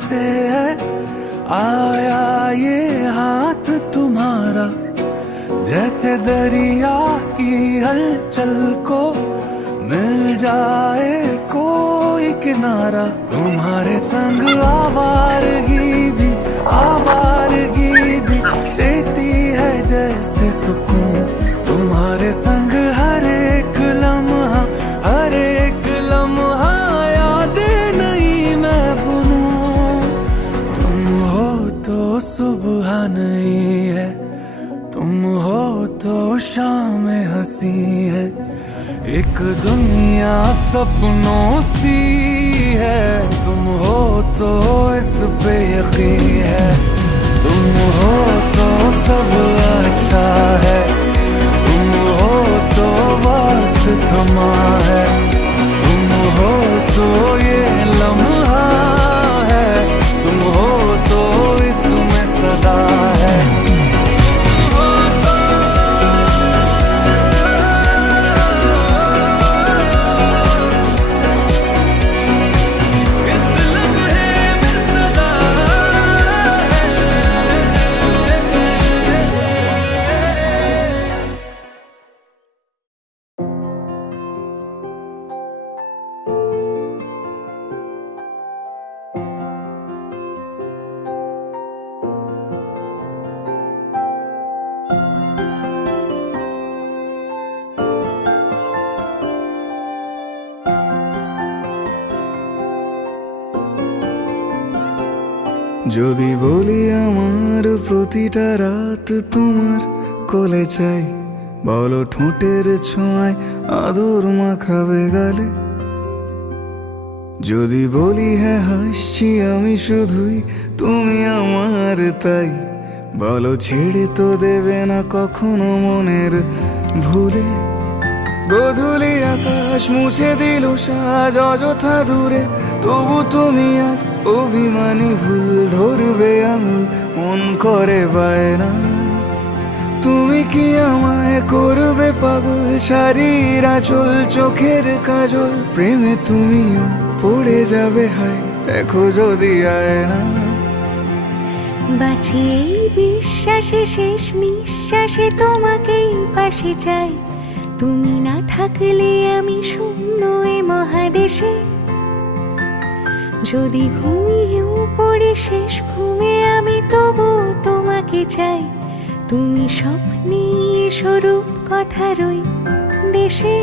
से है आया ये हाथ तुम्हारा, जैसे दरिया की हलचल को मिल जाए कोई किनारा। तुम्हारे संग आवारगी भी देती है जैसे सुकून। तुम्हारे संग हर एक लम्हा यादें नहीं मैं भूलूं। तुम हो तो सुबह नहीं है, तुम हो तो शाम हंसी है, एक दुनिया सपनों सी है। तुम हो तो इस पे यकीन है, तुम हो तो सब अच्छा है, तुम हो तो वक्त थमा है, तुम हो तो ये लम्हा है, तुम हो तो इसमें सदा है। যদি বলি আমার প্রতিটা রাত তোমার কোলে চাই, বলো ঠোঁটের ছোঁয়ায় আদর মাখাবে গালে। যদি বলি হ্যাঁ হাসছি আমি শুধুই, তুমি আমার তাই, বলো ছেড়ে তো দেবে না কখনো মনের ভুলে। গোধূলি আকাশ মুছে দিল সাজ অযথা দূরে, তবু তুমি আজ অভিমানী ভুল ধরবে আঙুল, মন করে বায়না। তুমি কি আমায় করবে পাগল, শাড়ির আঁচল চোখের কাজল, প্রেমে তুমিও পড়ে যাবে হায় দেখো যদি আয়না। বাঁচি এই বিশ্বাসে শেষ নিঃশ্বাসে তোমাকেই পাশে চাই, তুমি না থাকলে আমি শূন্য এ মহাদেশে। যদি ঘুমিয়েও পড়ে শেষ ঘুমে আমি তবু তোমাকে চাই, তুমি স্বপ্নে স্বরূপ কথার ওই দেশে।